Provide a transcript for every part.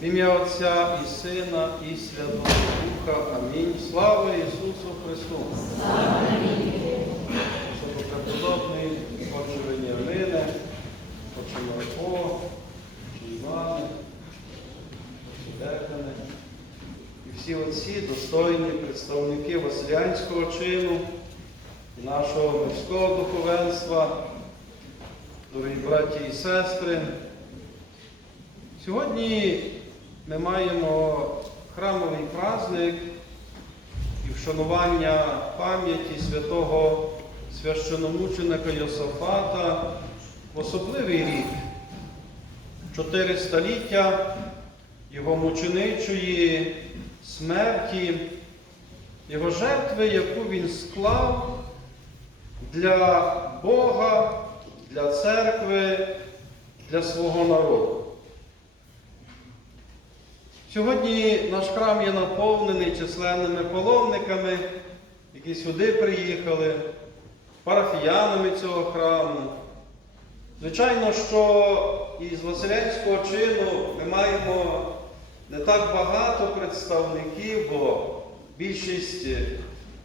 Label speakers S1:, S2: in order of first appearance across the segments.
S1: В ім'я Отця і Сина, і Святого Духа. Амінь. Слава Ісусу Христу! Високопреподобний, Отче Веніамине, Отче Марко, Отче і всі отці, достойні представники Василянського чину нашого мирського духовенства, дорогі браті і сестри. Сьогодні ми маємо храмовий праздник і вшанування пам'яті святого священомученика Йосафата в особливий рік, чотири століття його мученичої смерті, його жертви, яку він склав для Бога, для церкви, для свого народу. Сьогодні наш храм є наповнений численними паломниками, які сюди приїхали, парафіянами цього храму. Звичайно, що із Василянського чину ми маємо не так багато представників, бо більшість,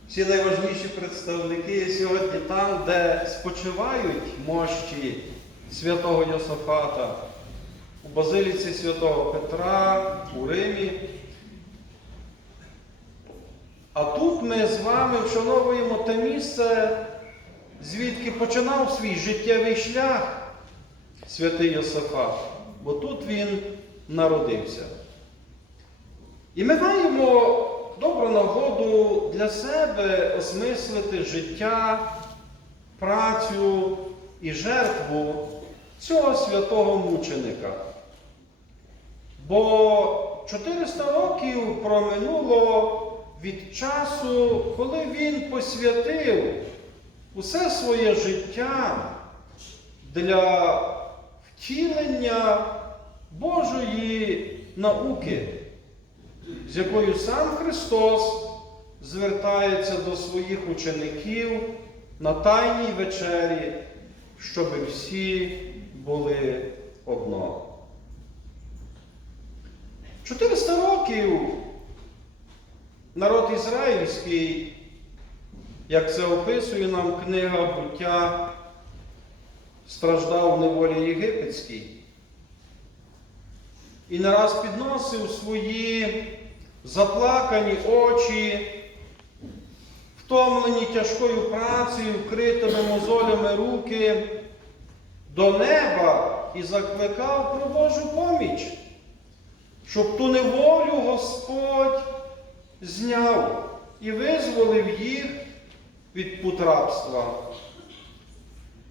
S1: всі найважніші представники сьогодні там, де спочивають мощі святого Йосафата у Базиліці святого Петра, у Римі. А тут ми з вами вшановуємо те місце, звідки починав свій життєвий шлях святий Йосафат, бо тут він народився. І ми маємо добру нагоду для себе осмислити життя, працю і жертву цього святого мученика. Бо 400 років проминуло від часу, коли він посвятив усе своє життя для втілення Божої науки, з якою сам Христос звертається до своїх учеників на Тайній вечері, щоб всі були одно. 400 років народ ізраїльський, як це описує нам книга буття, страждав в неволі єгипетській. І не раз підносив свої заплакані очі, втомлені тяжкою працею, вкритими мозолями руки до неба і закликав про Божу поміч, щоб ту неволю Господь зняв і визволив їх від пут рабства.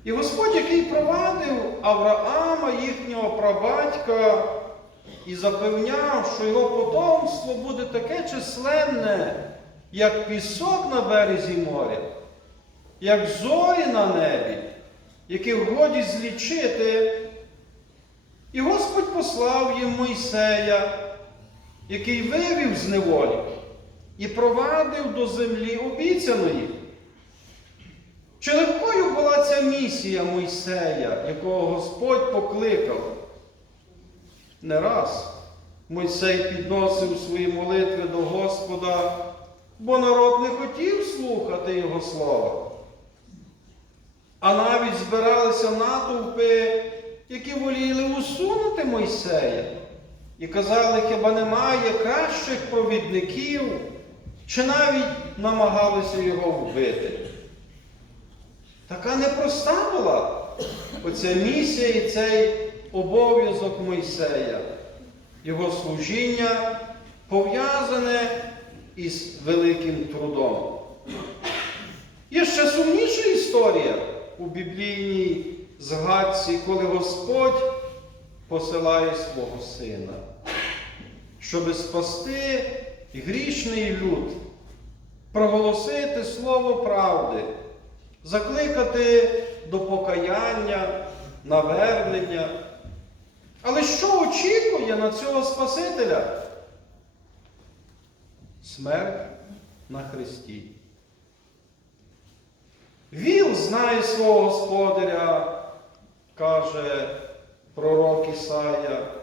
S1: І Господь, який провадив Авраама, їхнього прабатька, і запевняв, що його потомство буде таке численне, як пісок на березі моря, як зорі на небі, які вгоді злічити. І Господь послав їм Мойсея, який вивів з неволі і провадив до землі обіцяної. Чи легкою була ця місія Мойсея, якого Господь покликав? Не раз Мойсей підносив свої молитви до Господа, бо народ не хотів слухати Його слова. А навіть збиралися натовпи, які воліли усунути Мойсея, і казали, хіба немає кращих провідників, чи навіть намагалися його вбити. Така непроста була оця місія і цей обов'язок Мойсея, його служіння пов'язане із великим трудом. Є ще сумніша історія у біблійній згадці, коли Господь посилає свого сина, щоби спасти грішний люд, проголосити слово правди, закликати до покаяння, навернення. Але що очікує на цього Спасителя? Смерть на Христі. Віл знає свого господаря, каже пророк Ісая.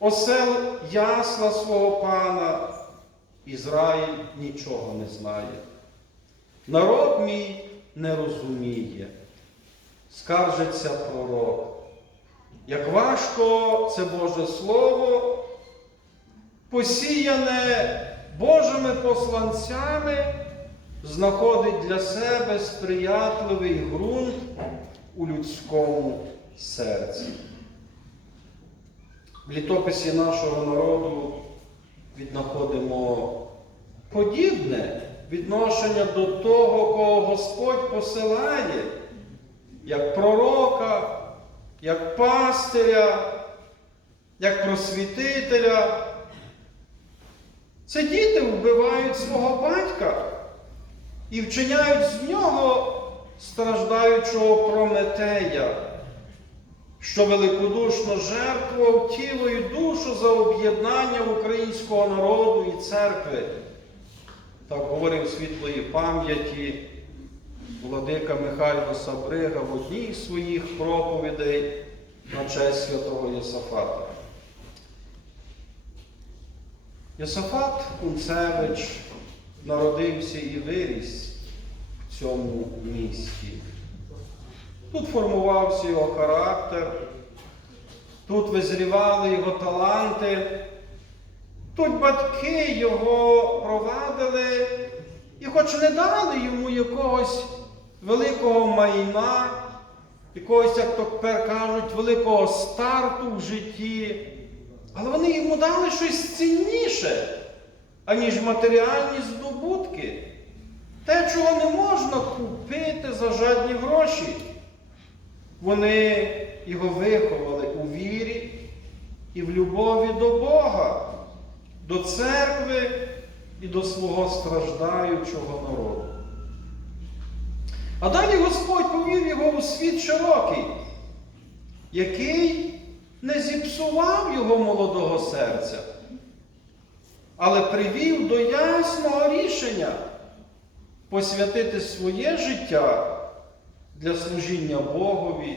S1: осел ясла свого пана, Ізраїль нічого не знає. Народ мій не розуміє, скаржиться пророк. Як важко це Боже Слово, посіяне Божими посланцями, знаходить для себе сприятливий ґрунт у людському серці. В літописі нашого народу віднаходимо подібне відношення до того, кого Господь посилає, як пророка, як пастиря, як просвітителя. Це діти вбивають свого батька і вчиняють з нього страждаючого Прометея, що великодушно жертвував тіло і душу за об'єднання українського народу і церкви. Так говорив світлої пам'яті владика Михайло Сабрига в одній з своїх проповідей на честь святого Єсафата. Єсафат Кунцевич народився і виріс цьому місті. Тут формувався його характер, тут визрівали його таланти, тут батьки його провадили і хоч не дали йому якогось великого майна, якогось, як то тепер кажуть, великого старту в житті, але вони йому дали щось цінніше, аніж матеріальні здобутки. Те, чого не можна купити за жадні гроші. Вони його виховали у вірі і в любові до Бога, до церкви і до свого страждаючого народу. А далі Господь повів його у світ широкий, який не зіпсував його молодого серця, але привів до ясного рішення посвятити своє життя для служіння Богові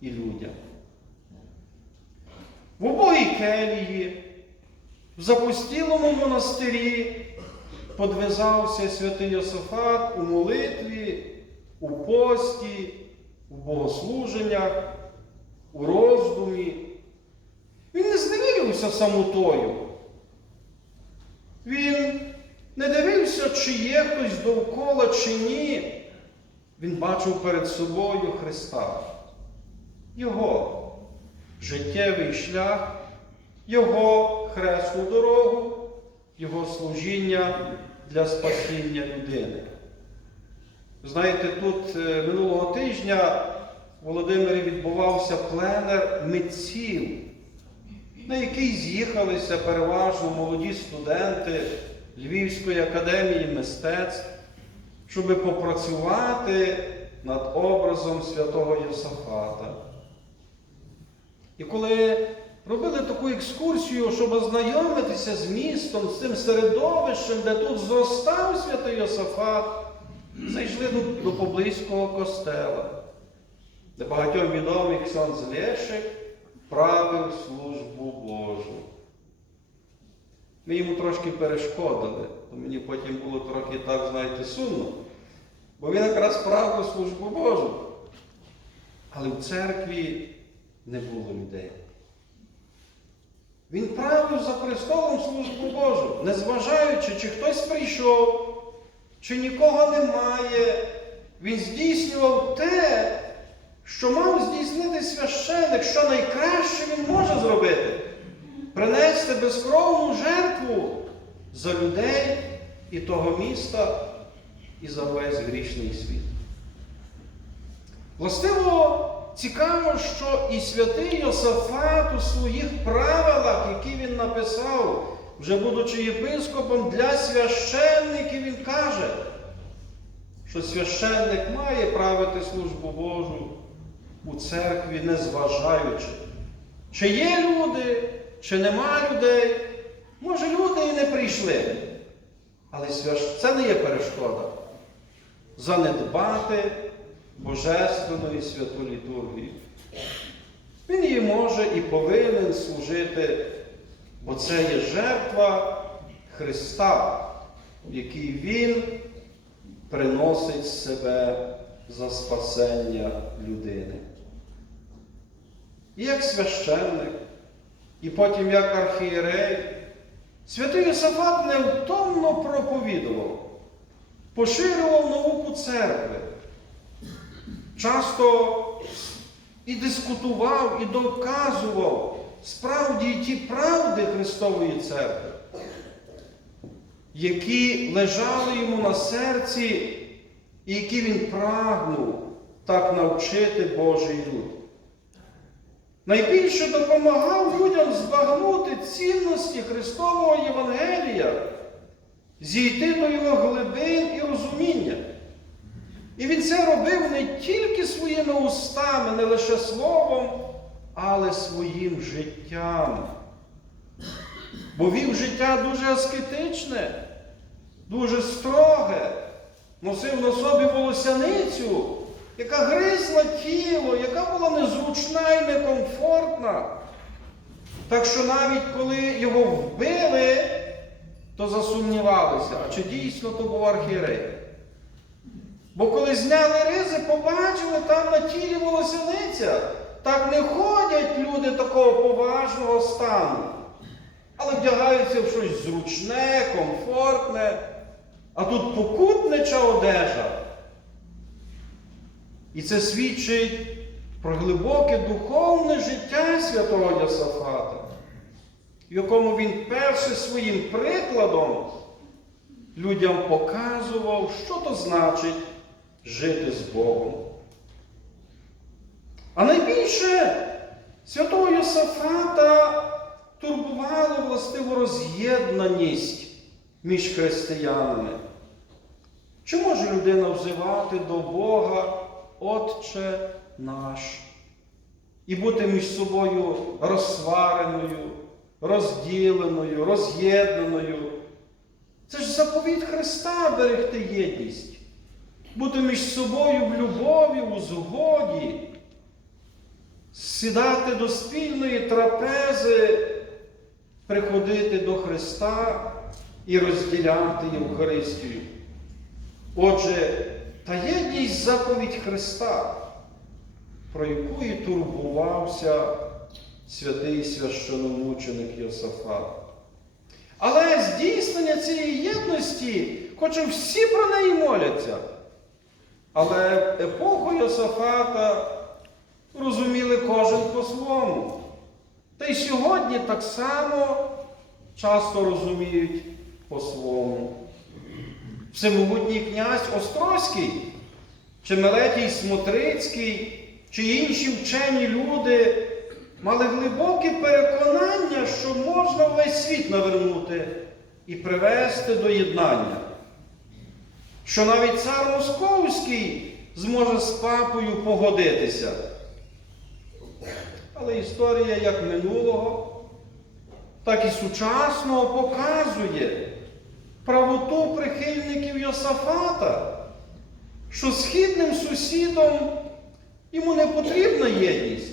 S1: і людям. В убогій келії, в запустілому монастирі подвизався святий Йосифат у молитві, у пості, у богослуженнях, у роздумі. Він не зневірився самотою. Він не дивився, чи є хтось довкола, чи ні. Він бачив перед собою Христа, Його життєвий шлях, Його хресну дорогу, Його служіння для спасіння людини. Знаєте, тут е, минулого тижня в Володимирі відбувався пленер митців, на який з'їхалися переважно молоді студенти Львівської академії мистецтв щоб попрацювати над образом святого Йосафата. І коли робили таку екскурсію, щоб ознайомитися з містом, з цим середовищем, де тут зростав святий Йосафат, зайшли до, поблизького костела, де багатьом відомий Ксьонз Лешик правив службу Божу. Ми йому трошки перешкодили, мені потім було трохи так, знаєте, сумно. Бо він якраз правив службу Божу. Але в церкві не було людей. Він правив за престолом службу Божу, незважаючи, чи хтось прийшов, чи нікого немає. Він здійснював те, що мав здійснити священик, що найкраще він може зробити принести безкровну жертву за людей і того міста, і за весь грішний світ. Властиво цікаво, що і святий Йосафат у своїх правилах, які він написав, вже будучи єпископом для священників, він каже, що священник має правити службу Божу у церкві, незважаючи, чи є люди, чи нема людей. Може, люди і не прийшли. Але це не є перешкода. Занедбати Божественну і святу літургію. він її може і повинен служити, бо це є жертва Христа, в якій Він приносить себе за спасення людини. І як священник, і потім як архієрей, святий Йосафат невтомно проповідував, поширював науку церкви. Часто і дискутував, і доказував справді ті правди Христової церкви, які лежали йому на серці, і які він прагнув так навчити Божий люд. Найбільше допомагав людям збагнути цінності Христового Євангелія, зійти до його глибин і розуміння. І він це робив не тільки своїми устами, не лише словом, але своїм життям. Бо вів життя дуже аскетичне, дуже строге, носив на собі волосяницю, яка гризла тіло, яка була незручна і некомфортна. Так що навіть коли його вбили, то засумнівалися, а чи дійсно то був архієрей. Бо коли зняли ризи, побачили там на тілі волосяниця. Так не ходять люди такого поважного стану. Але вдягаються в щось зручне, комфортне, а тут покутнича одежа. І це свідчить про глибоке духовне життя святого Йосафата, в якому він перше своїм прикладом людям показував, що то значить жити з Богом. А найбільше святого Йосафата турбувала властиву роз'єднаність між християнами. Чи може людина взивати до Бога, Отче наш, і бути між собою розсвареною, розділеною, роз'єднаною? Це ж заповідь Христа берегти єдність, бути між собою в любові, у згоді, сідати до спільної трапези, приходити до Христа і розділяти Євхаристію. Отже, та єдність заповідь Христа, про яку і турбувався святий священомученик Йосафат. Але здійснення цієї єдності, хоча всі про неї моляться. Але епоху Йосафата розуміли кожен по-своєму. Та й сьогодні так само часто розуміють по-своєму. Всемогутній князь Острозький, чи Мелетій Смотрицький, чи інші вчені люди мали глибоке переконання, що можна весь світ навернути і привести до єднання. Що навіть цар Московський зможе з папою погодитися. Але історія як минулого, так і сучасного показує правоту прихильників Йосафата, що східним сусідом йому не потрібна єдність.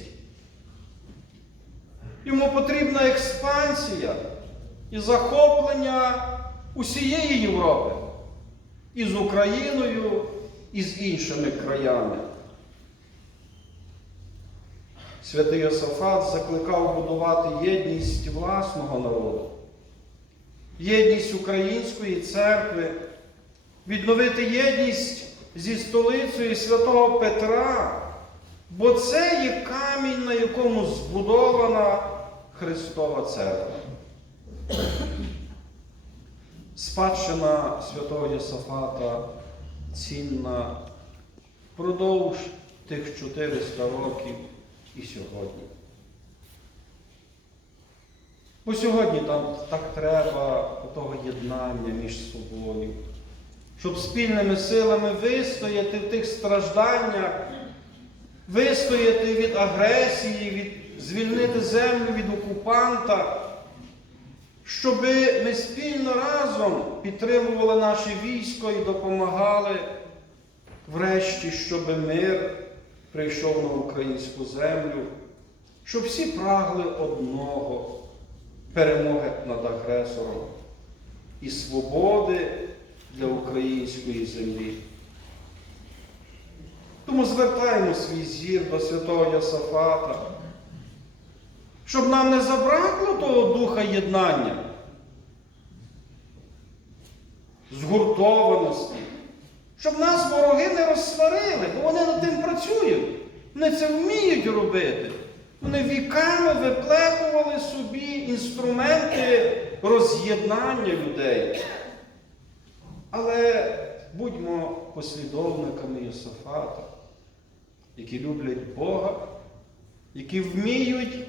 S1: Йому потрібна експансія і захоплення усієї Європи і з Україною, і з іншими краями. Святий Йосафат закликав будувати єдність власного народу, єдність української церкви, відновити єдність зі столицею святого Петра, бо це є камінь, на якому збудована Христова Церква. Спадщина святого Єсафата цінна впродовж тих 400 років і сьогодні. Бо сьогодні там так треба того єднання між собою, щоб спільними силами вистояти в тих стражданнях, вистояти від агресії, від, звільнити землю від окупанта, щоб ми спільно разом підтримували наше військо і допомагали врешті, щоб мир прийшов на українську землю. Щоб всі прагли одного перемоги над агресором і свободи для української землі. Тому звертаємо свій зір до святого Йосафата, щоб нам не забракло того духа єднання, згуртованості, щоб нас вороги не розсварили, бо вони над тим працюють. Вони це вміють робити. Вони віками виплетували собі інструменти роз'єднання людей. Але будьмо послідовниками Йосафата, які люблять Бога, які вміють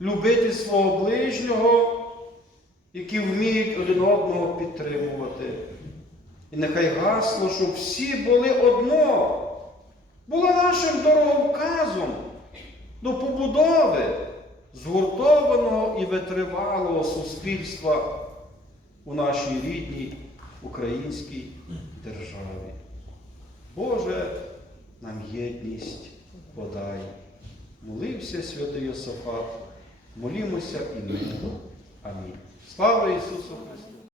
S1: любити свого ближнього, які вміють один одного підтримувати. І нехай гасло, щоб всі були одно, було нашим дороговказом до побудови згуртованого і витривалого суспільства у нашій рідній українській державі. Боже, нам єдність подай. Молився святий Йосафат, молімося і ми. Амінь. Слава Ісусу Христу!